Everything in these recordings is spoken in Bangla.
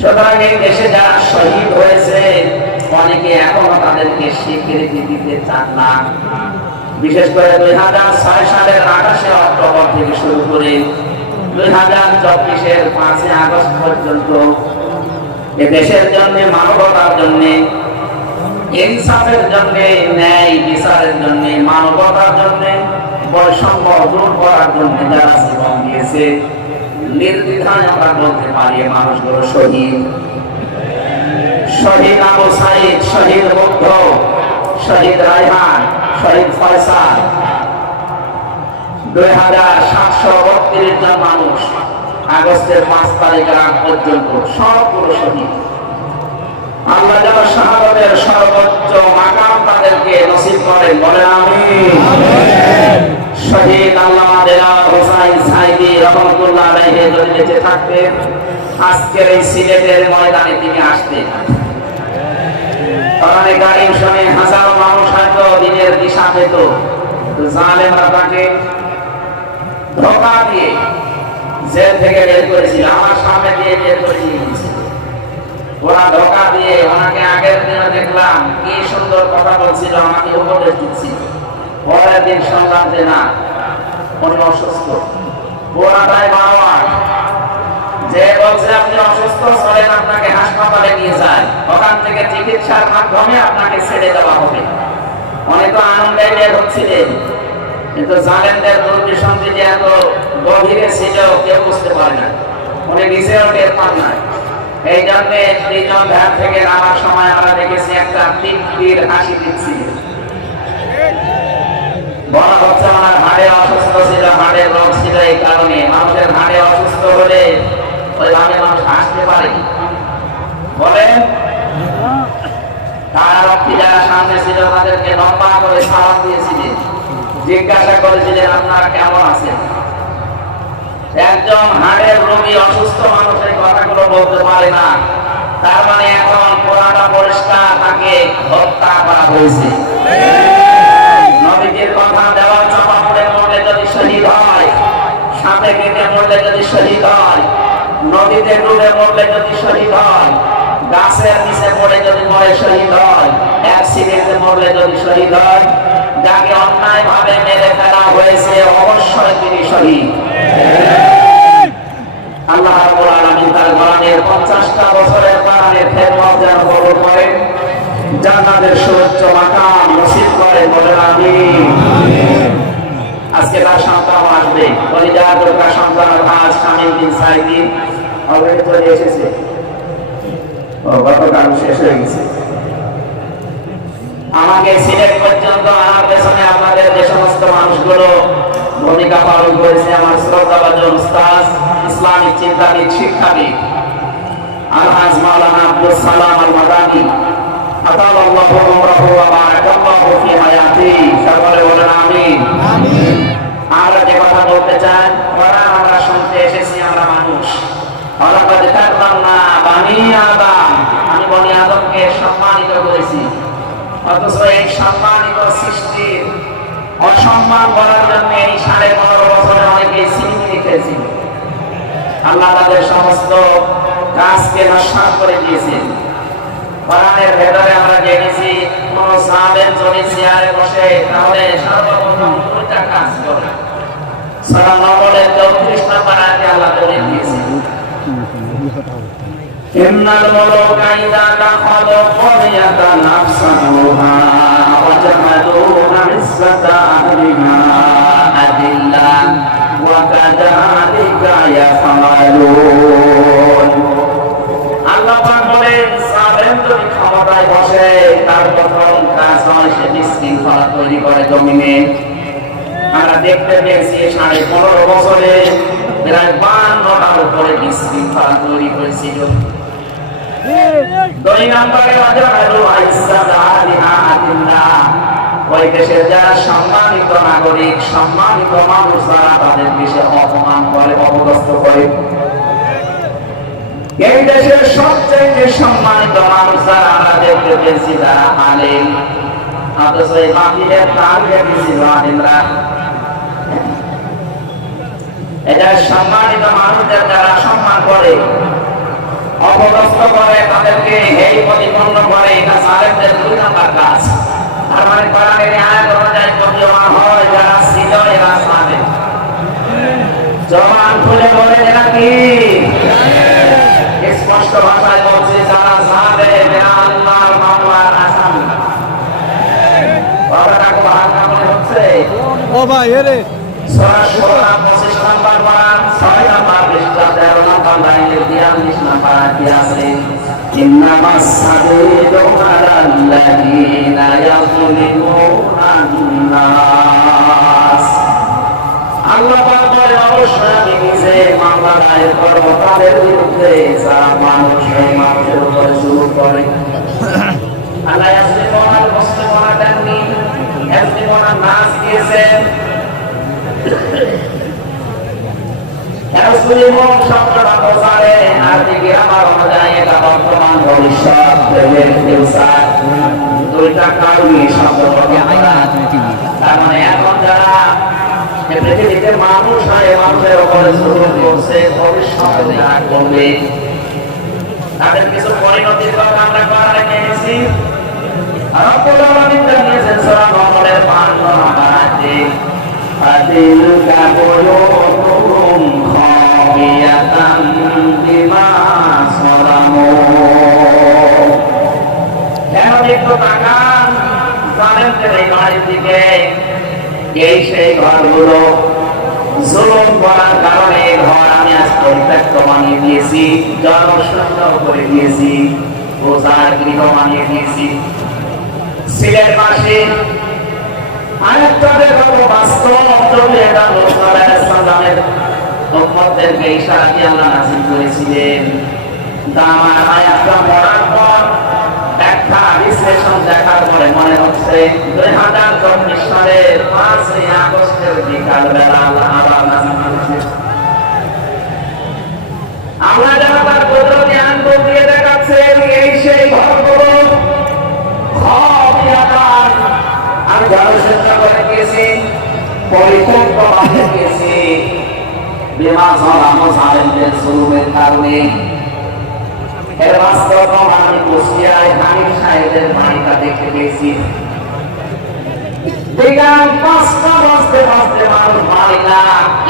সুতরাং এই দেশে যারা শহীদ হয়েছে অনেকে এখনো তাদেরকে স্বীকৃতি দিতে চান না। বিশেষ করে 2006 সালের 28 অক্টোবর থেকে শুরু করে 2024-এর 5 আগস্ট পর্যন্ত এ দেশের জন্য, মানবতার জন্য, ইনসাফের জন্য, ন্যায় বিচারের জন্য, মানবতার জন্য, বৈষম্য দূর করার জন্য যারা জীবন দিয়েছে, নির্দ্বিধায় আমরা বলতে পারি মানুষগুলো শহীদ। শহীদ আবু সাইদ, শহীদ মুগ্ধ, শহীদ রায়হান, শহীদ ফয়সাল, 2732 জন মানুষ আগস্টের 5 তারিখের আগ পর্যন্ত সবগুলো শহীদ। আল্লাহ যেন শাহাদাতের সর্বোচ্চ মাকাম তাদেরকে নসিব করেন, বলেন আমিন। শহীদ আল্লামা দেওয়ার হোসাইন সাইদি রহমতুল্লাহ আলাইহি যদি বেঁচে থাকতেন আজকের এই সিলেটের ময়দানে তিনি আসতেন। কোরআনে কারীম শুনে হাজারো মানুষ হয়তো দিনের দিশা পেত। জালেমরা তাকে ধোঁকা দিয়ে জেল থেকে বের করেছিল, আমার সামনে দিয়ে বের করে দিয়েছিল। ওরা ধোঁকা দিয়ে ওনাকে আগের দিনে দেখলাম কি সুন্দর কথা বলছিল, আমাকে উপদেশ দিচ্ছিল। পরের দিন শুনলাম যে না, উনি অসুস্থ। পুরাটাই বানোয়াট। যে বলছে আপনি অসুস্থ, চলেন আপনাকে হাসপাতালে নিয়ে যায়, ওখান থেকে চিকিৎসার মাধ্যমে আপনাকে ছেড়ে দেওয়া হবে। অনেক আনন্দে বের হচ্ছিলেন, কিন্তু জালেমদের দুর্বিসন্ধি যে এত গভীরে ছিল কেউ বুঝতে পারে না, উনি নিজেও টের পান না। এই জন্য দুইজন ভ্যান থেকে নামার সময় আমরা দেখেছি একটা তৃপ্তির হাসি দিচ্ছিল। বলা হচ্ছে আমার হাড়ে অসুস্থ ছিল, হাড়ের রোগ ছিল, এই কারণে। মানুষের হাড়ে অসুস্থ হলে ওইভাবে মানুষ হাসতে পারে, বলেন। কারারক্ষী যারা সামনে ছিল তাদেরকে লম্বা করে সালাম দিয়েছিলেন, জিজ্ঞাসা করেছিলেন আপনারা কেমন আছেন। একজন হাড়ের রোগী অসুস্থ মানুষের কথাগুলো বলতে পারে না, তার মানে এখন পুরাটা পরিষ্কার, তাকে হত্যা করা হয়েছে। নবীজির কথা দেওয়ার চাপা পড়ে মরলে যদি শহীদ হয়, সাপে কেটে মরলে যদি শহীদ হয়, নদীতে ডুবে মরলে যদি শহীদ হয়, গাছের নিচে পড়ে যদি মরে শহীদ হয়, অ্যাক্সিডেন্টে মরলে যদি শহীদ হয়, যাকে অন্যায় ভাবে মেরে ফেলা হয়েছে অবশ্যই তিনি শহীদ। আল্লাহ রাব্বুল আলামিন তার কোরআনের 50টা বছরের কোরআনের খেদমত যেন কবুল করেন, জান্নাতের সর্বোচ্চ মাকাম নসিব করেন, বলেন আমিন। আজকে তার সন্তান আসবে, কলিজার দুর্গা সন্তান আজ শামীম বিন সাইদি অলরেডি চলে এসেছে, গতকাল শেষ হয়ে গেছে। আমাকে সিলেট পর্যন্ত আনার পেছনে আপনাদের যে সমস্ত মানুষগুলো ভূমিকা পালন করেছে, আমার শ্রদ্ধাভাজন উস্তাদ, ইসলামিক চিন্তাবিদ, শিক্ষাবিদ আলহাজ মাওলানা আব্দুল সালাম আল মাদানী, আতাল্লাহু উমরাহু ওয়া বারাকাল্লাহু ফি হায়াতি, সকলে বলেন আমিন। আমরা যে কথা বলতে চাই, কোরআন আমরা শুনতে এসেছি, আমরা মানুষ। ওয়ালাকাদ কাররামনা বানি আদম, আমি বনি আদমকে সম্মানিত করেছি। অথচ এই সম্মানিত সৃষ্টির অসম্মান করার জন্য এই 15.5 বছরে অনেকে সিনেমি লিখেছিল। আল্লাহ তাদের সমস্ত কাজকে নস্বাত করে দিয়েছেন। কোরআনের ভেতরে আমরা জেনেছি কোন সাহাবের যদি চেয়ারে বসে তাহলে সর্বপ্রথম 2টা কাজ করে। সূরা নমলের 34 নম্বর আয়াতে আল্লাহ বলে দিয়েছেন, ইন্নাল মুলুকা ইযা দাখালু ক্বরিয়াতান আফসাদুহা ওয়া জাহাদু ইজ্জাতা আহলিহা আদিল্লা ওয়া কাযালিকা ইয়াফআলুন। আল্লাহ পাক বলেন, সাবেন যদি ক্ষমতায় বসে তার প্রথম কাজ হয় সে বিশৃঙ্খলা তৈরি করে জমিনে। আমরা দেখতে পেয়েছি 15.5 বছরে প্রায় 52টার উপরে বিশৃঙ্খলা তৈরি করেছিল। 2 নম্বরে ওয়াজাহাদু ইজ্জাতা আহলিহা আদিল্লা, ওই দেশের যারা সম্মানিত নাগরিক, সম্মানিত মানুষ, যারা তাদের দেশে অপমান করে, অপদস্থ করে। এই দেশের সবচেয়ে সম্মানিত মানুষ যারা আমরা দেখতে পেয়েছি, যারা আলেম, অথচ এই মাটির তালিয়ে দিয়েছিল আলেমরা। এটা সম্মানিত মানুষদের যারা সম্মান করে, অপদস্থ করে, তাদেরকে এই প্রতিপন্ন করে, এটা জালেমদের 2 নাম্বার কাজ। আর মানে কোরআনের আয়াত অনুযায়ী প্রতীয়মান হয় যারা ছিল এরা জালেম। জবান খুলে বলে এরা কি? স্পষ্ট ভাষায় বলছে যারা জালেম এরা আল্লাহর মামলার আসামি। কথাটা খুব হালকা মনে হচ্ছে? ও ভাই এরে সূরা শুরা 25 নাম্বার পারা, 6 নাম্বার পৃষ্ঠা, 13 নাম্বার লাইনে 42 নাম্বার আয়াতে আছে ইন্নামাস সাবিলু আলাল্লাযীনা ইয়াযলিমুনান নাস। আল্লাহ পাক বলেন অবশ্যই আমি নিজে মামলা দায়ের করব তাদের বিরুদ্ধে যারা মানুষের উপর জুলুম করে। আল্লাহ ইয়াযলিমুনাল মুসলিমিনা দেননি, ইয়াযলিমুনান নাস দিয়েছেন। মুসলিমন শব্দটা বোঝায় আরবি আমার অনুযায়ী এটা বর্তমান ভবিষ্যৎ ফিউচার দুইটা কারণে শব্দ তার মানে এখন যারা পৃথিবীতে মানুষ হয় মানুষের উপরে জুলুম করছে ভবিষ্যতে যারা করবে তাদের কিছু পরিণতির কথা আমরা কোরআনে পেয়েছি। রব্বুল আলামিন জানিয়েছেন সূরা নূরের 52 নম্বর আয়াতে فَتِلْكَ بُيُوتُهُمْ خَاوِيَةً بِمَا ظَلَمُوا। কেন একটু তাকান জালেমদের এই বাড়ির দিকে, এই সেই ঘরগুলো জুলুম করার কারণে ঘর আমি আজ পরিত্যক্ত বানিয়ে দিয়েছি, জনশূন্য করে দিয়েছি, বোঝার গৃহ বানিয়ে দিয়েছি। সিলেট মাসে আয়াতটারে বড় বাস্তব জমে এটা রাসূল সাল্লাল্লাহু উম্মতদেরকে ইশারা দিয়ে আল্লাহ নাযিল করেছিলেন। আমার আয়াতটা পড়ার পর ব্যাখ্যা বিশ্লেষণ দেখার পরে মনে হচ্ছে 2024 সালের 5 আগস্টের বিকালবেলা আল্লাহ আবার নাযিল করেছেন। আমরা যারা তার কুদরতি আঙ্গুল দিয়ে দেখাচ্ছেন এই সেই ঘরগুলো খাবিয়াতান, আমি জনসংখ্যা করে দিয়েছি, পরিত্যক্ত বানিয়ে দিয়েছি বিমা যালামু জালেমদের জুলুমের কারণে। এর বাস্তব আমি কুষ্টিয়ায় হানিফ সাহেবের বাড়িটা দেখতে পেয়েছি। বিকাল 5টা বাজতে বাজতে মানুষ বাড়ি না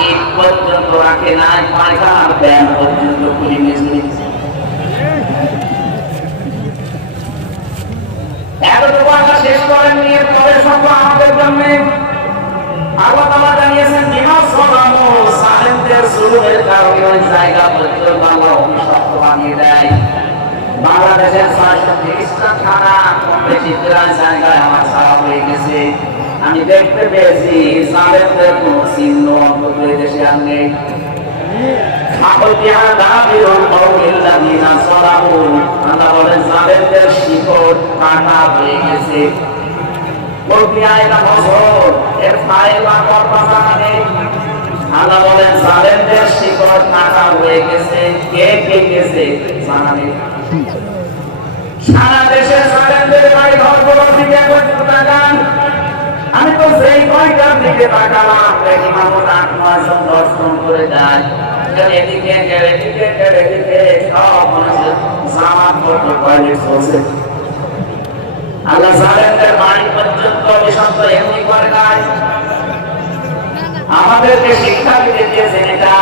ইট পর্যন্ত রাখে নাই, পায়খানার ব্যান পর্যন্ত খুলে নিয়েছে। এতটুকু আমরা শেষ করেন নিয়ে পরে সব আমাদের জন্য আল্লাহ তাআলা জানিয়েছেন বিমা যালামু জালেমদের জুলুমের কারণে ওই জায়গা পর্যন্ত আল্লাহ অভিশপ্ত বানিয়ে দেয়। বাংলাদেশের 630টা থানা কম বেশি প্রায় জায়গায় আমার ছাড়া হয়ে গেছে। আমি দেখতে পেয়েছি জালেমদের কোন চিহ্ন অন্তত এই দেশে আর নেই। আল্লাহ বলেন জালেমদের শিকড় কাটা হয়ে গেছে। আল্লাহ বলেন জালেমদের শিকড় কাটা হয়ে গেছে। কে কে গেছে জানা নেই। সারা দেশে জালেমদের বাড়ি ঘরগুলোর দিকে একবার তাকান। আমি তো সেই কয়টার দিকে তাকালাম দেখি মানুষ 8-9 জন দর্শন করে যায়। এদিকে এদিকে এদিকে সব মানুষের জামাত পড়তে পারে চলছে। আল্লাহ জালেমদের বাড়ি পর্যন্ত অভিশপ্ত এমনি করে নাই। আমাদেরকে শিক্ষা দিতে দিয়েছেন এটা।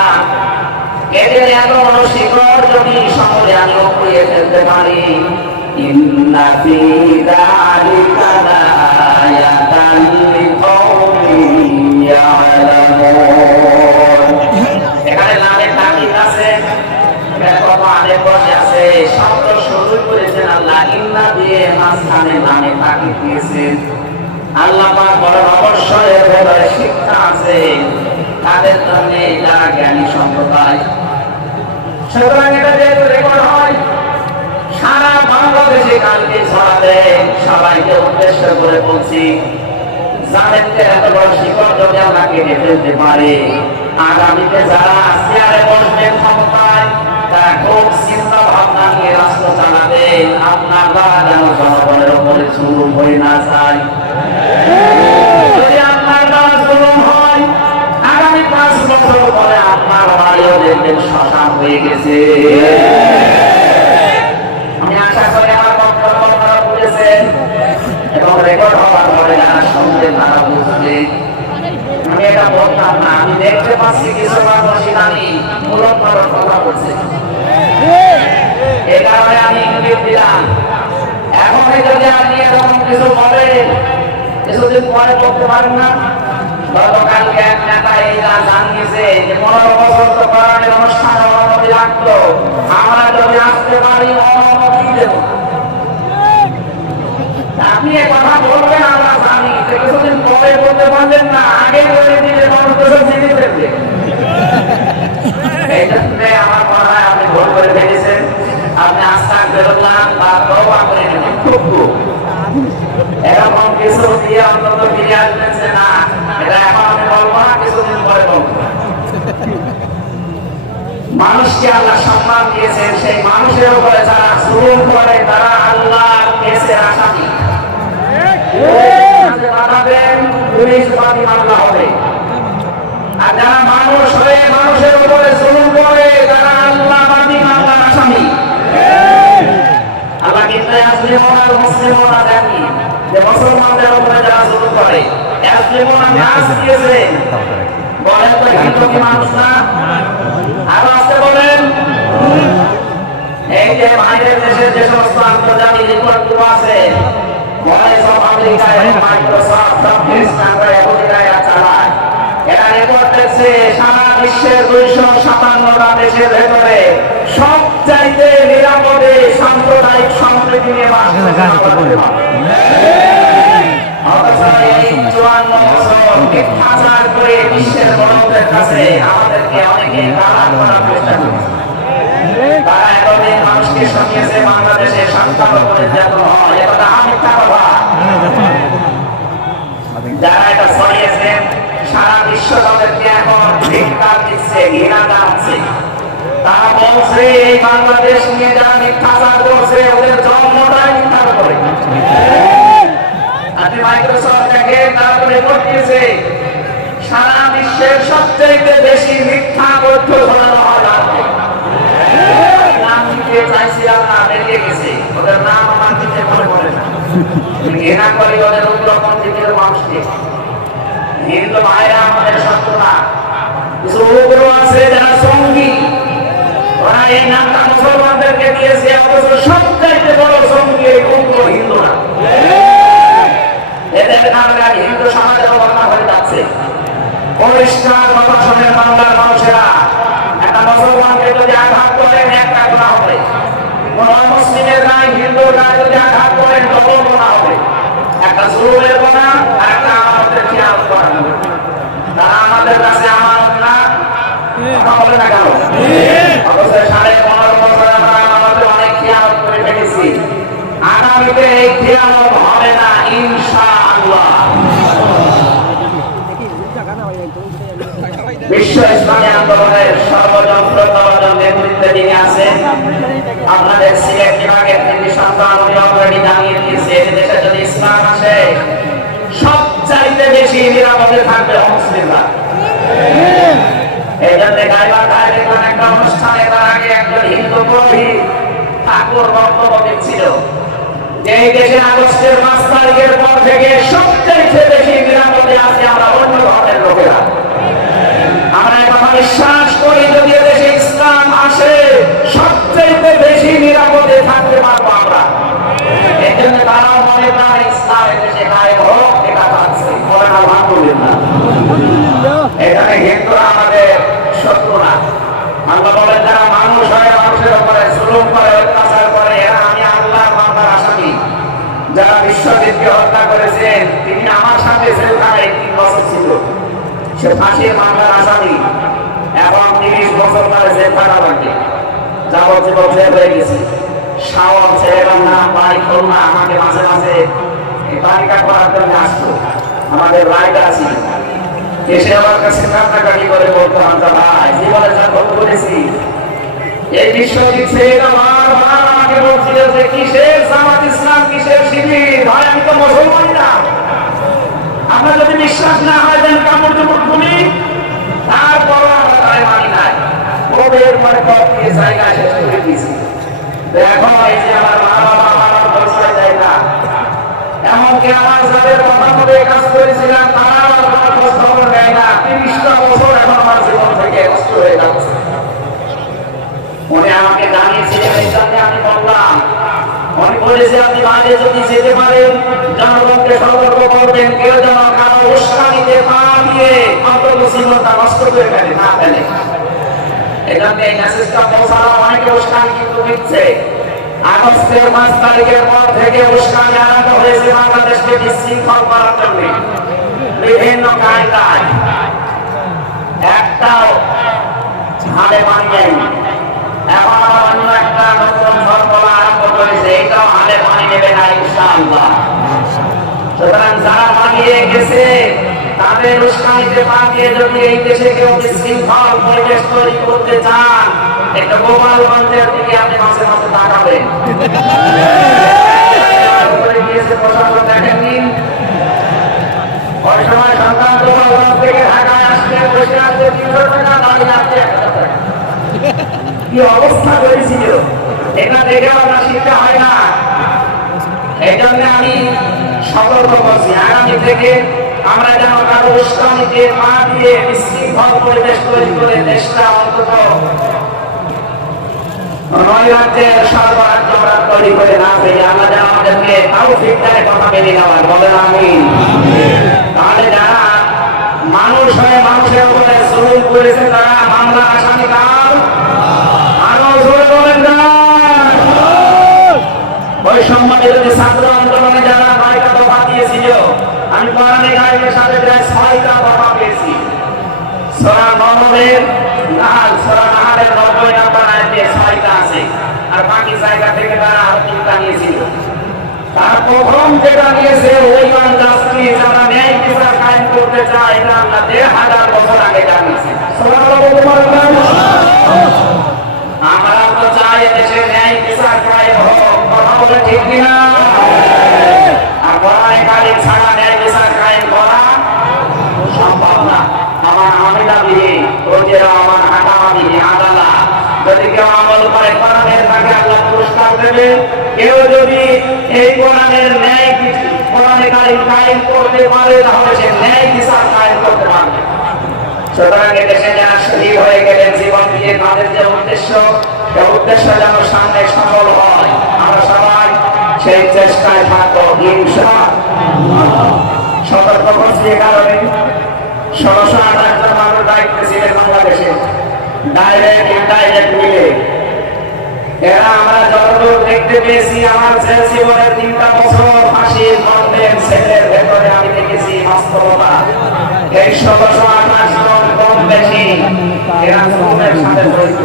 এদের এত বড় শিকড় যদি সকলে আমি উপড়িয়ে ফেলতে পারি, ইন্না ফি যালিকা লাআয়াতান লিকাওমিন ইয়ালামুন। এখানে লামে তাকিদ আছে, কত আলেম বসে আছে, শব্দ শুরু করেছেন আল্লাহ ইন্না দিয়ে মাঝখানে লামে তাকিদ দিয়েছেন। আল্লাহ পাক বলেন অবশ্যই এর ভেতরে শিক্ষা আছে তাদের জন্য যারা জ্ঞানী সম্প্রদায়। সুতরাং এটা যেহেতু রেকর্ড হয় সারা বাংলাদেশে কালকে ছড়াবে, সবাইকে উদ্দেশ্য করে বলছি জালেমদের এত বড় শিকড় যদি আমরা কেটে ফেলতে পারি, আগামীতে যারা চেয়ারে বসবেন ক্ষমতায় তারা খুব চিন্তা ভাবনা নিয়ে রাষ্ট্র চালাবেন। আপনার দ্বারা যেন জনগণের উপরে জুলুম হয়ে না যায়। যদি আপনার দ্বারা জুলুম হয় আগামী 5 বছর পরে আপনার বাড়িও দেখবেন শ্মশান হয়ে গেছে। বিধান। এখনই যদি আপনি এরকম কিছু বলেন, কিছুদিন পরে করতে পারেন না। গতকালকে এক নেতা এই গান জানিয়েছে যে 15 বছর তো কোরআনের অনুষ্ঠানে অনুমতি লাগতো, আমরা যদি আসতে পারি অনুমতি দেব। আপনি এ কথা বলবেন, আমরা জানি যে কিছুদিন পরে বলতে পারলেন না, আগে বলে দিলে মানুষ তো সব জিনিস দেখবে। এই জন্য আমার মনে হয় আপনি ভুল করে ফেলেছেন। আপনি আস্তাক বেরোলাম বা তওবা করে নেবেন। এরকম কিছু দিয়ে অন্তত ফিরে আসবেন যে না, এটা এখন আমি বলবো না, কিছুদিন পরে বলবো। মানুষকে আল্লাহ সম্মান দিয়েছেন, সেই মানুষের উপরে যারা জুলুম করে তারা আল্লাহর কেসের আসামি। বানাবেন, পুলিশ বাদী মামলা হবে। আর যারা মানুষ হয়ে মানুষের উপরে জুলুম করে তারা আল্লাহ বাদী মামলার আসামি। আল্লাহ কিন্তু মুসলিমরা মুসলিমরা দেখি যে মুসলমানদের উপরে যারা জুলুম করে, মুসলিমরা নাচ দিয়েছেন, বলেন তো হিন্দু কি মানুষ না? আর আসতে বলেন, এই যে বাইরের দেশের যে সমস্ত আন্তর্জাতিক রিপোর্টগুলো আছে, ভয়েস অফ আমেরিকা এবং মাইক্রোসফট চালায়, এরা রিপোর্ট দেখছে সারা বিশ্বের 257টা দেশের ভেতরে সবচাইতে নিরাপদে সাম্প্রদায়িক সম্প্রীতি নিয়ে বাস করে। অথচ এই 54 বছর মিথ্যাচার করে বিশ্বের বড়দের কাছে আমাদেরকে অনেকে কালার করার চেষ্টা করছে। তারা এতদিন মানুষকে শুনিয়েছে বাংলাদেশে সন্তানের নির্যাতন হয়, এটা মিথ্যা কথা। যারা এটা ছড়িয়েছেন সারা বিশ্ব তাদেরকে এখন ধিক্কার দিচ্ছে, ঘৃণা জানাচ্ছে। তারা বলছে এই বাংলাদেশ নিয়ে যারা মিথ্যাচার করছে ওদের জন্মটাই মিথ্যার করে। আপনি মাইক্রোসফট দেখেন, তারা তো রিপোর্ট দিয়েছে সারা বিশ্বের সবচেয়ে বেশি মিথ্যা তথ্য ছড়ানো হয় ভারতে। নাম দিতে চাইছিলাম না, বেরিয়ে গেছে, ওদের নাম আমার দিতে মনে পড়ে না। ঘৃণা করি ওদের উগ্রপন্থীদের মানুষকে। হিন্দু ভাইরা আমাদের শত্রু না, কিছু উগ্র আছে যারা সঙ্গী, ওরা এই নামটা মুসলমানদেরকে দিয়েছে, অথচ সবচাইতে বড় সঙ্গী এই উগ্র হিন্দুরা। এদের কারণে হিন্দু সমাজের অবস্থা হয়ে যাচ্ছে। পরিষ্কার কথা শোনেন বাংলার মানুষেরা, একটা মুসলমানকে যদি আঘাত করেন একটা গুনাহ হবে, কোন মুসলিমের গায়ে হিন্দুর গায়ে যদি আঘাত করেন ডবল গুনাহ হবে। একটা জুলুমের গুনাহ আর একটা আমাদের খেয়াল করা। তারা আমাদের কাছে আমানত না, কথা বলে না কেন? অথচ 15.5 বছর আমরা আমাদের অনেক খেয়াল করে ফেলেছি। আগামীতে এই খেয়ালত হবে না ইনশাআল্লাহ। বিশ্ব ইসলামী আন্দোলনের সর্বযন্ত্র দলজন নেতৃত্বে যিনি আছেন, আপনাদের সিলেট বিভাগের তিনি সন্তান অলরেডি জানিয়ে দিয়েছে দেশে যদি ইসলাম আসে সবচাইতে বেশি নিরাপদে থাকবে মুসলিমরা। এই জন্য গাইবান্ধায় দেখলাম একটা অনুষ্ঠানে তার আগে একজন হিন্দু পুরোহিত ঠাকুর বক্তব্য দিচ্ছিল যে এই দেশে আগস্টের 5 তারিখের পর থেকে সবচাইতে বেশি নিরাপদে আছে আমরা অন্য ধর্মের লোকেরা। আমরা কথা বিশ্বাস করি যদি দেশে ইসলাম আসে সবচাইতে বেশি নিরাপদে থাকতে পারবো আমরা। এই জন্য তারাও মনে প্রাণে ইসলাম দেশে কায়েম হোক, এটা চাচ্ছে, বলেন আলহামদুলিল্লাহ। এখানে হিন্দুরা আমাদের শত্রু না। আল্লাহ বলেন যারা মানুষ হয় মানুষের উপরে জুলুম করে, অত্যাচার করে, এরা আমি আল্লাহর মামলার আসামি। যারা বিশ্বজিৎকে হত্যা করেছেন তিনি আমার সাথে জেলখানায় 3 বছর ছিল, সে ফাঁসির মামলার আসামি। এখন 30 বছর ধরে জেল থাকা লাগে, যাবজ্জীবন জেল হয়ে গেছে। শাওন ছেলের নাম ভাই খুলনা আমাকে মাঝে মাঝে এই তালিকা করার জন্য আসতো, আমাদের রাইট আছে। এসে আমার কাছে কান্নাকাটি করে বলতো আমরা ভাই জীবনে যা ভোগ করেছি। এই বিশ্বজিৎ ছেলেরা বারবার আমাকে বলছিল যে কিসের জামাত ইসলাম, কিসের শিবির, ভাই আমি তো মুসলমান না। আমরা যদি বিশ্বাস না হয় যেন কাপড় চোপড় খুলি, তারপরও আমরা তাই মানি নাই। ওদের পরে কয়েকটি জায়গায় শেষ করে দিয়েছি। দেখো এই যে আমার মা বাবা আমার পরিচয় দেয় না, এমনকি আমার যাদের কথা বলে কাজ করেছিলাম তারা আমার কোনো খোঁজ খবর নেয় না। 30টা বছর এখন আমার জীবন থেকে নষ্ট হয়ে যাচ্ছে। উনি আমাকে জানিয়েছিলেন, এই জন্য আমি বললাম বলেছে আপনি বাইরে যদি যেতে পারেন জনগণকে সতর্ক করবেন কেউ যেন কারো উস্কানিতে পা দিয়ে অন্তর্মুসিবতটা নষ্ট করে ফেলে না ফেলে। এজন্য এই মেসেজটা পৌঁছানো অনেকে উস্কানি কিন্তু দিচ্ছে। আগস্টের 5 তারিখের পর থেকে উস্কানি আরম্ভ হয়েছে বাংলাদেশকে বিশৃঙ্খল করার জন্য বিভিন্ন কায়দায়। একটাও হালে পানি নেয়নি। এখন আবার অন্য একটা নতুন ফর্মুলা আরম্ভ করেছে, এটাও হালে পানি নেবে না ইনশাআল্লাহ। সুতরাং যারা পালিয়ে গেছে তাদের উস্কানিতে পা দিয়ে যদি এই দেশে কেউ বিশৃঙ্খল পরিবেশ তৈরি করতে চান, একটা গোপালগঞ্জের দিকে আপনি মাঝে মাঝে তাকাবেন। দেখেননি ওই সময় সন্তান গোপালগঞ্জ থেকে ঢাকায় আসতে বসে আসতে 300 টাকা দাঁড়িয়ে আসছে 1000 টাকা। কি অবস্থা করেছিল এটা দেখে আমরা শিখতে হয় না। এই জন্য আমি সতর্ক করছি আগামী থেকে আমরা যেন কারো উস্কানিতে পা দিয়ে বিশৃঙ্খল পরিবেশ তৈরি করে দেশটা অন্তত নৈরাজ্যের সর্বরাজ্য তৈরি করে না ফেলে আমরা যেন আমাদেরকে তাওফিক দেয় কথা মেনে নেওয়ার। বলেন আমিন। তাহলে যারা মানুষ হয়ে মানুষের উপরে জুলুম করেছে তারা মামলা আসামি কার? আরো জোরে বলেন না। বৈষম্য বিরোধী ছাত্র আন্দোলনে যারা 9টা দফা দিয়েছিল, আমি কোরআনে কারিমের সাথে প্রায় 6টা দফা পেয়েছি। সূরা নাহলের 90 নম্বর আয়াতে 6টা আছে, আর বাকি জায়গা থেকে তারা 3টা নিয়েছিল। তার প্রথম যেটা নিয়েছে ওই জাস্টি যারা ন্যায় বিচার কায়েম করতে চায়, এটা আমরা 1000 বছর আগে জানিয়েছি। আমরা তো চাই দেশে ন্যায় বিচার কায়েম হোক, কথা বলে ঠিক কিনা? আর কোরআনে কারিম ছাড়া ন্যায় বিচার কায়েম করা সম্ভব না। আমার আমিলা বিহি রোজেরা আমার হাকামা বিহি আদালা, যদি কেউ আমল করে কোরআনের তাকে আল্লাহ পুরস্কার দেবে। কেউ যদি এই কোরআনের ন্যায় কোরআনে কারিম কায়েম করতে পারে তাহলে সে ন্যায় বিচার কায়েম করতে পারবে। সুতরাং এদেশে যারা শহীদ হয়ে গেলেন জীবন দিয়ে, তাদের যে উদ্দেশ্য যেন সামনে সফল হয়, আমরা সবাই সেই চেষ্টায় থাকবো ইনশাআল্লাহ। সতর্ক করছি এ কারণে 1628 জন মানুষ দায়িত্বে ছিলেন বাংলাদেশে, ডাইরেক্ট ইনডাইরেক্ট মিলে। এরা আমরা যতদূর দেখতে পেয়েছি, আমার জেল জীবনের 3টা বছর ফাঁসির দণ্ডের ছেলের ভেতরে আমি দেখেছি বাস্তবতা। এই 1628 জন কম বেশি এরা জুলুমের সাথে জড়িত।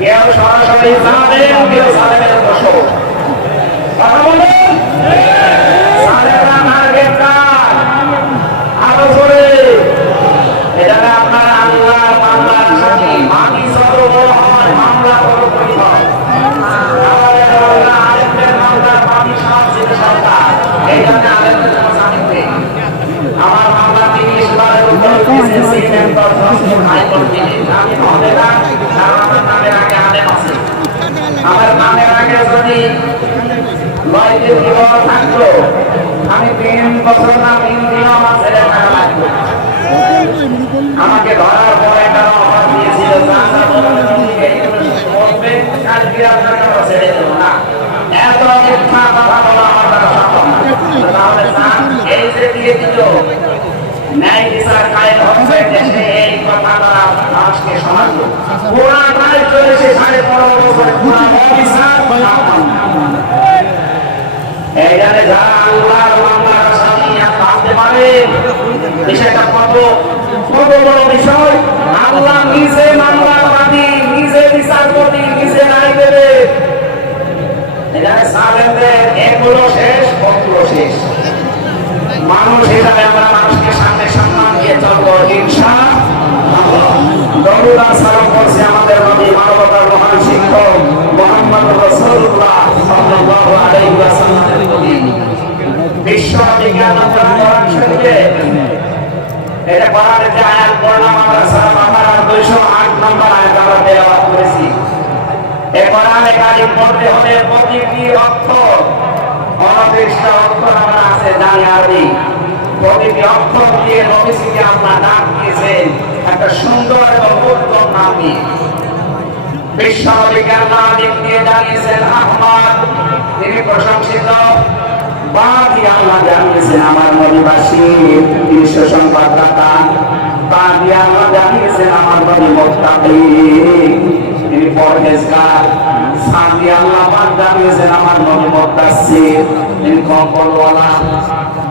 কেউ সরাসরি জালেম, কেউ জালেমের দোষর। কথা বলেন জালেমরা মার্কেটার আরো জোরে। এখানে আপনারা আল্লাহর মামলার সাথে মাটি যত বড় হয় মামলা তত কঠিন হয়। আমাদের মামলা আলেমদের মামলার মাটি সব যেতে সরকার, এই জন্য আলেমদের জন্য জামিন দেয়। আমার মামলা 30 বারের উপর দিয়েছে সিনেম হাইকোর্ট থেকে। আমি হবে না, কারণ আমার নামের আগে আলেম আছে। আমার নামের আগে যদি 9 দিন থাকতো, আমি 3 বছর না 3 দিনও আমার ছেলে টাকা লাগতো। আমাকে ধরার পরে তারা অফার দিয়েছিল কালকে আপনাকে আমরা ছেড়ে দেবো না। এত মিথ্যা কথা বলা আমার দ্বারা সম্ভব না। তাহলে এই যে দিয়ে দিল ন্যায় বিচার কায়েম হচ্ছে দেশে, এই কথা দ্বারা মানুষকে শোনালো। পুরা প্রায় চলেছে 15.5 বছর পুরা অবিচার। এই জানে যারা আল্লাহর মামলার আসামি ভাবতে পারে বিষয়টা কত বড় বিষয়। আল্লাহ নিজে মামলার বাদী, নিজে বিচারপতি, নিজে রায় দেবে। এখানে সালেমদের এগুলো শেষ, পথগুলো শেষ। মানুষ হিসাবে আমরা মানুষকে সামনে সম্মান দিয়ে চলবো ইনশাআল্লাহ। দরুদ আর সালাম করছি আমাদের নবী মানবতার মহান শিক্ষক মুহাম্মদুর রাসূলুল্লাহ সাল্লাল্লাহু আলাইহি ওয়াসাল্লামের প্রতি। বিশ্ব বিজ্ঞান কোরআন শরীফে এটা কোরআনের যে আয়াত পড়লাম আমরা সূরা বাকারার 208 নম্বর আয়াত আমরা তেলাওয়াত করেছি। এই কোরআনে কারিম পড়তে হলে প্রতিটি অক্ষর 29টা অক্ষর আমরা আছে জানি আরবি। প্রতিটি অক্ষর দিয়ে নবীজিকে আল্লাহ নাম দিয়েছেন একটা সুন্দর এবং উত্তম নাম দিয়ে। বিশ্ব বিজ্ঞান দিক দিয়ে জানিয়েছেন আহমদ, তিনি প্রশংসিত বাদী আল্লাহ জানিয়েছেন আমার নবীবাসী বিশ্ব সংবাদদাতা বাদী আল্লাহ জানিয়েছেন আমার নবী মুত্তাকি তিনি পরহেজগার সাদী আল্লাহ পাক জানিয়েছেন আমার নবী মুত্তাসির তিনি কম্বলওয়ালা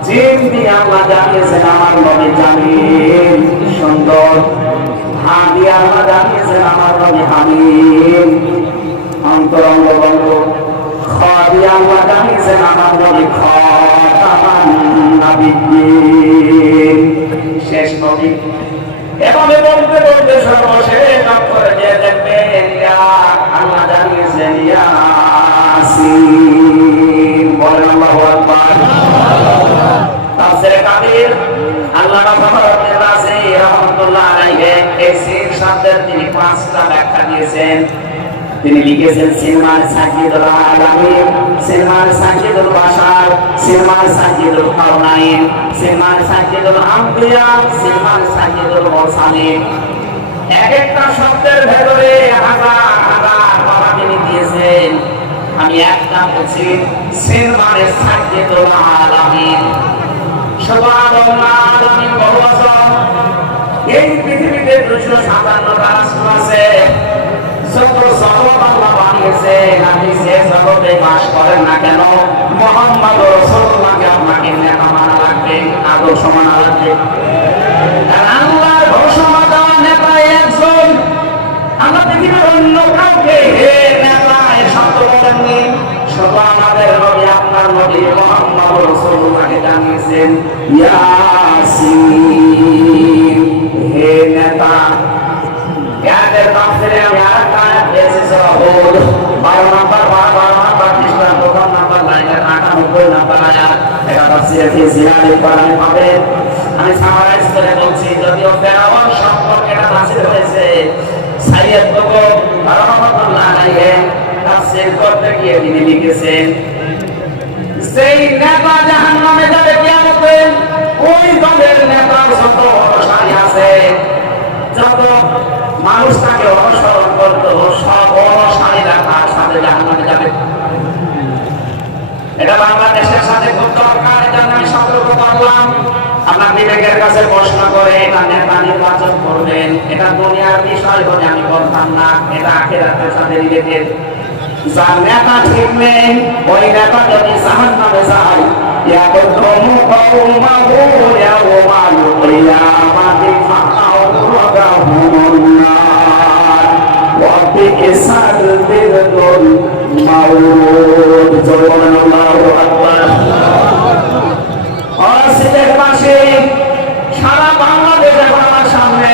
জিন দিয়ে আল্লাহ জানিয়েছেন আমার নবী জামিল সুন্দর হাদি আল্লাহ জানিয়েছেন আমার নবী হামিদ অন্তরঙ্গ বন্ধ খাদি আল্লাহ জানিয়েছেন আমার নবী খাতামান নাবিয়্যিন শেষ নবী এভাবে বলতে বলতে সর্বশেষ অক্ষরে দিয়ে দেখবেন ইয়া আল্লাহ জানিয়েছেন ইয়াসিন বলেন আল্লাহু আকবার তাফসীরে কাবীর আল্লামা ফখরুদ্দীন রাজি রাহমাতুল্লাহ আলাইহি এই সিন শব্দের তিনি 5টা ব্যাখ্যা দিয়েছেন তিনি লিখেছেন সিনমান সাকিদুল আলামিন সিনমান সাকিদুল বাশার সিনমান সাকিদুল কাউনাইন সিনমান সাকিদুল আম্বিয়া সিনমান সাকিদুল মুরসালিন এক একটা শব্দের ভেতরে হাজার হাজার কথা তিনি দিয়েছেন আমি একটা বলছি সিনমান সাকিদুল আলামিন সুবহানাল্লাহ আলামিন বহুবচন এই পৃথিবীতে 257টা রাষ্ট্র আছে যত জগৎ আল্লাহ বানিয়েছেন আপনি যে জগতে বাস করেন না কেন মুহাম্মদ রাসূলুল্লাহকে আপনাকে নেতা মানা লাগবে আদর্শ মানা লাগবে কারণ আল্লাহর ঘোষণা দেওয়া নেতা একজন আমরা পৃথিবীর অন্য কাউকে হে নেতা এর শব্দ বলেননি শুধু আমাদের নবী আপনার নবী মুহাম্মদ রাসূলুল্লাহকে জানিয়েছেন ইয়াসিন হে নেতা यादेर ताफसीरे আমি আরেকটা আয়াত পেয়েছি সূরা হুদ 12 নম্বর 12 নম্বর পৃষ্ঠা প্রথম নম্বর লাইনের 98 নম্বর আয়াত এটা তাফসীরে ফি জিলাল কোরআন পাবেন আমি সামারাইজ করে বলছি যদিও ফেরাউন সম্পর্কে এটা নাযিল হয়েছে সাইয়্যিদ বকর রাহমাতুল্লাহ আলাইহি তাফসীর করতে গিয়ে তিনি লিখেছেন সেই নেতা জাহান্নামে যাবে কিয়ামতে ওই দলের নেতা যত অনুসারী আছে যত মানুষ তাকে অনুসরণ করতো সব অনুসারীরা তার সাথে জাহান্নামে যাবে এটা বাংলাদেশের সাথে খুব দরকার এটা আমি সতর্ক করলাম আপনার বিবেকের কাছে প্রশ্ন করে এটা নেতা নির্বাচন করবেন এটা দুনিয়ার বিষয় বলে আমি বলতাম না এটা আখিরাতের সাথে রিলেটেড যার নেতা ঠিক নেই ওই নেতা যদি জাহান্নামে যায় ইয়াকুদুমু কওমাহু ইয়াওমাল কিয়ামাতি ফাআউরাহুমুন নার ওয়া বিইসাল বিরদুল মাউদ জোরে আল্লাহু আকবার সিলেট বাসী সারা বাংলাদেশে আমার সামনে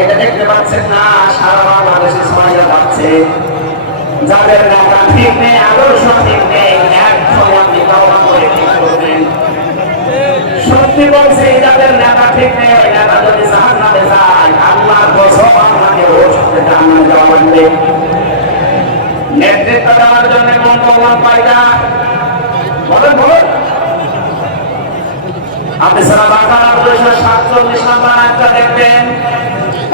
এটা দেখতে পাচ্ছেন না সারা বাংলাদেশে সবাই যাচ্ছে যাদের নেতা ঠিক নেই আদর্শ ঠিক নেই একসময় আপনি কাউরা করে ঠিক করবেন সত্যি বলছি যাদের নেতা ঠিক নেই ওই নেতা যদি জাহান্নামে যায় আল্লাহর কসম আপনাকে রোজ জাহান্নামে যাওয়া লাগবে নেতৃত্ব দেওয়ার জন্য কোন প্রমাণ পাই না বলেন বলেন আপনি সারা বাকারা 247 নম্বর আয়াতটা দেখবেন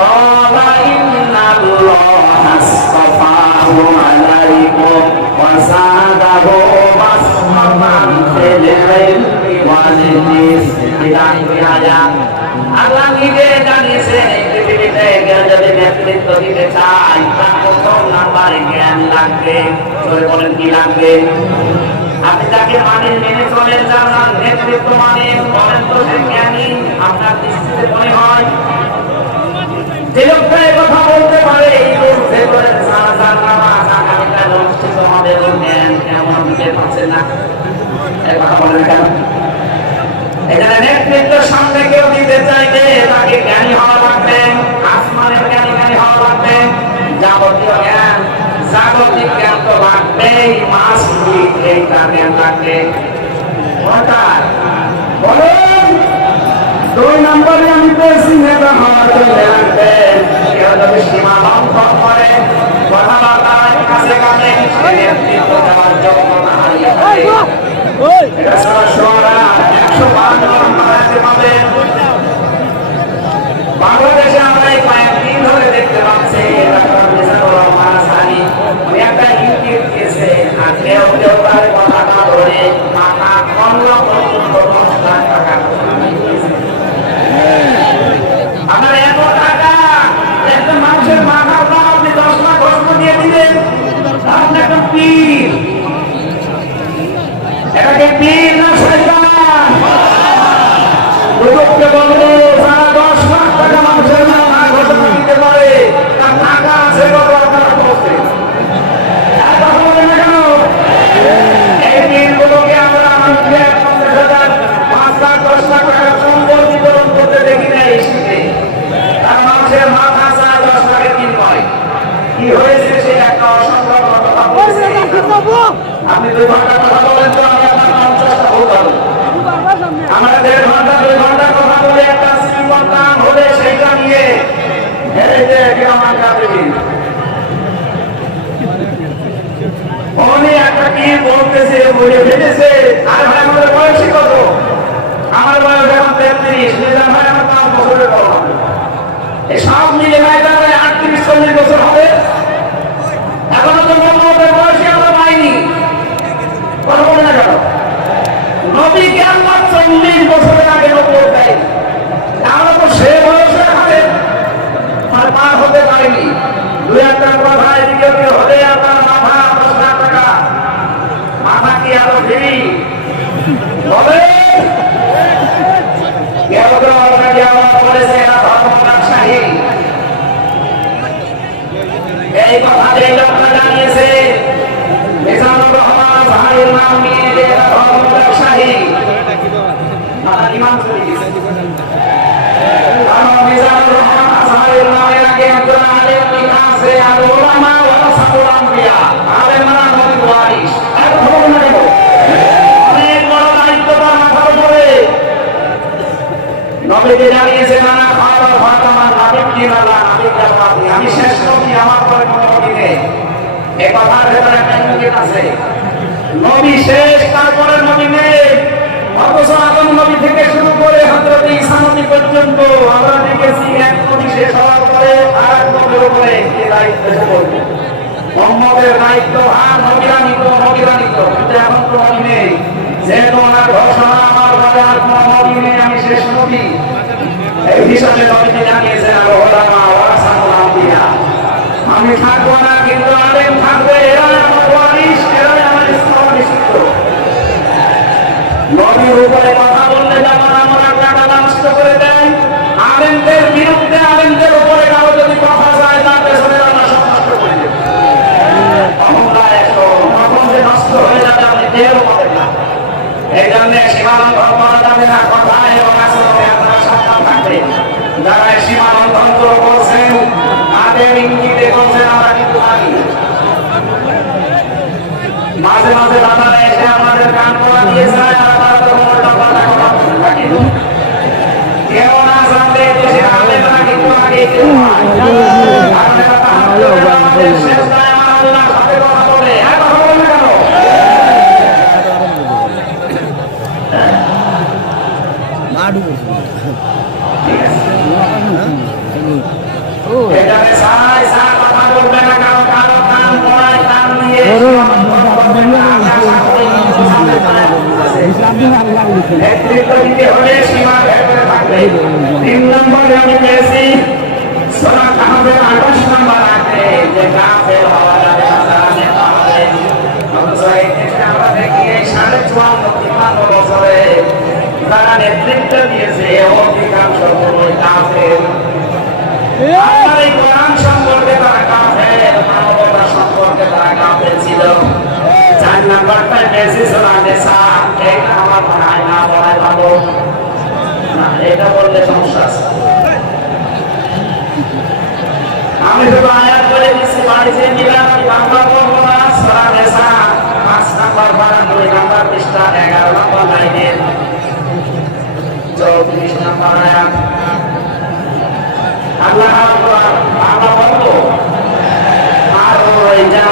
قال إن الله اصطفاه عليكم وزاده بسطة في العلم والجسم আল্লাহ নিজে জানিয়েছেন এই পৃথিবীতে কেউ যদি নেতৃত্ব দিতে চায় তার প্রথম নাম্বারে জ্ঞান লাগবে জোরে বলেন কি লাগবে আপনি তাকে মেনে চলেন যার নেতৃত্ব বলেন তো সে জ্ঞানী আপনার দৃষ্টিতে মনে হয় যে লোকটা কথা বলতে পারে এই লোক ভেতরে আগামীকাল অনুষ্ঠিত হবে জ্ঞান কেমন বুঝে পাচ্ছেন না কথা বলেন কেন এখানে নেতৃত্বের সামনে কেউ দিতে চাইবে তাকে জ্ঞানী হওয়া লাগবে আসমানের জ্ঞানী হওয়া লাগবে যাবতীয় জ্ঞান জাগতিক জ্ঞান তো লাগবেই মাসিক এই জ্ঞান লাগবে বলুন 2 নম্বরে আমি পেয়েছি নেতা হওয়ার জন্য লাগবে কেউ যদি সীমা লঙ্ঘন করে কথাবার্তার কাছে কাছে নেতৃত্ব দেওয়ার যোগ্যতা হারিয়ে ফেলে এটা সরাসরি 152 নম্বর আছে পাবেন বাংলাদেশে আমরা এই কয়েকদিন ধরে দেখতে পাচ্ছি ডাক্তার মিজানুর রহমান সানি উনি একটা ইঙ্গিত দিয়েছে আর কেউ তার কথা বীর না শয়তান? হুজুরকে বলবো যারা 10 লাখ টাকা মানুষের নামে ঘোষণা দিতে পারে তার টাকা আছে কত আপনারা বলছে? এত বলে না কেন? এই দিনগুলোকে আমরা মানুষকে 50,000, 5 লাখ, 10 লাখ টাকা সম্পদ বিতরণ করতে দেখি না এই শীতে। তার মানুষের মাথা চায় 10 লাখের বিনিময়। কি হয়েছে সে একটা অসম্ভব কথা বলছে। আপনি 2 ঘন্টা কথা বলেন তো আমি আপনার 50টা বলবো। আমরা 1.5 ঘন্টা 2 ঘন্টা কথা বলে একটা সন্তান হলে সেইটা নিয়ে এই যে আমার কাছে উনি একটা কি বলতেছে বলে ফেলেছে। আর ভাই আমাদের বয়সী কত? আমার বয়স এখন 33, বুঝলাম ভাই আমার 5 বছরের বড়। এই সব মিলে ভাই তাহলে 38-40 বছর হবে। এখনো তো নবুয়তের বয়সী আমরা পাইনি। কথা বলে না কেন? নবীকে আল্লাহ 40 বছরের আগে নবুয়ত দেয়। আমরা তো সে বয়সে হবে মানে পার হতে পারিনি। 2-1 কথা এদিকে হলে আপনার মাথা 10 লাখ টাকা, মাথা কি আরো ফিরি বলে? কেউ তো অলরেডি আমার বলেছে এরা ধর্ম ব্যবসায়ী। এই কথা যে লোকটা জানিয়েছে মিজানুর রহমান ভাইয়ের নাম নিয়ে যে এরা ধর্ম ব্যবসায়ী, তারা ইমান চলে গেছে। কারণ মিজানুর রহমান ভাইয়ের নামে আগে একজন আলেম লেখা আছে, আর ওলামা ওয়ারাসাতুল আম্বিয়া, আলেমরা নবীর ওয়ারিস। আর খবর না কেন? অনেক বড় দায়িত্ব তার মাথার উপরে। নবীকে জানিয়েছে না খাওয়া ফাতামা নাবিক কিনালা নাবিক জামাতি, আমি শেষ নবী, আমার পরে কোনো নবী নেই। এই কথার ভেতরে একটা ইঙ্গিত আছে, নবী শেষ, তারপরে নবী নেই। অথচ আদম নবী থেকে শুরু করে হযরত ঈসা নবী পর্যন্ত আমরা দেখেছি এক নবী শেষ হওয়ার পরে আর এক নবীর উপরে কি দায়িত্ব পড়বে। মুহাম্মদের দায়িত্ব আর নবীরা নিত কিন্তু এখন তো নবী নেই। যেহেতু আমার ঘোষণা আমার ঘরে আর কোনো নবী নেই, আমি শেষ নবী, এই হিসাবে নবীকে জানিয়েছেন আর ওলামা ওয়ারাসাতুল আম্বিয়া, আমি থাকবো না কিন্তু আলেম থাকবে, এরা আমার ওয়ারিস, এরা আমার স্থলাভিষিক্ত। নবীর উপরে কথা বললে যেমন আমরা টাকা নষ্ট করে দেয়, আলেমদের বিরুদ্ধে আলেমদের উপরে কারো যদি কথা যায় তার পেছনে আমরা সব নষ্ট করে দেব। তখন যে নষ্ট হয়ে যাবে আপনি টেরও পাবেন না। এই জন্য সীমালঙ্ঘন করা যাবে না, কথা এবং আচরণে আপনারা সাবধান থাকবেন। যারা সীমালঙ্ঘন করছেন তাদের ইঙ্গিতে করছেন, আমরা কিন্তু জানি। মাঝে মাঝে দাদারা এসে আমাদের কান করা দিয়ে যায়, আর তারা তো উল্টা পাল্টা কথা বলতে থাকে। কেউ না জানলে দেশের আলেমরা কিন্তু আগে কেউ হয়। কারণ এরা তাহাজ্জুদের আমাদের শেষদায় আমার আল্লাহর সাথে কথা বলে। আর কথা বলে না কেন? এখানে সারাই সারা কথা বলবে না, কারো কারো কান পড়ায় কান দিয়ে নেতৃত্ব দিতে হলে সীমার ভেতরে থাকবে। 3 নম্বরে আমি পেয়েছি সূরা কাহফের 28 নম্বর আয়াতে যে কাফের হওয়া যাবে না, যারা নেতা হবে। অথচ এই দেশে আমরা দেখি এই 54-53 বছরে যারা নেতৃত্ব দিয়েছে অধিকাংশ সময় কাফের। আমার এই কোরআন সম্পর্কে তারা কাফের, মানবতা সম্পর্কে তারা কাফের ছিল। 4 নাম্বারটায় পেয়েছি সূরা নিসা, এটা আমার মনে হয় না বলাই ভালো না, এটা বললে সমস্যা আছে। আমি শুধু আয়াত বলে দিচ্ছি, বাড়িতে গেলাম আমি বাংলা বলবো না। সূরা নিসা 5 নাম্বার 2 নাম্বার পৃষ্ঠা 11 নম্বর লাইনে 34 নাম্বার আয়াত। আল্লাহ বলবো আর ওই যা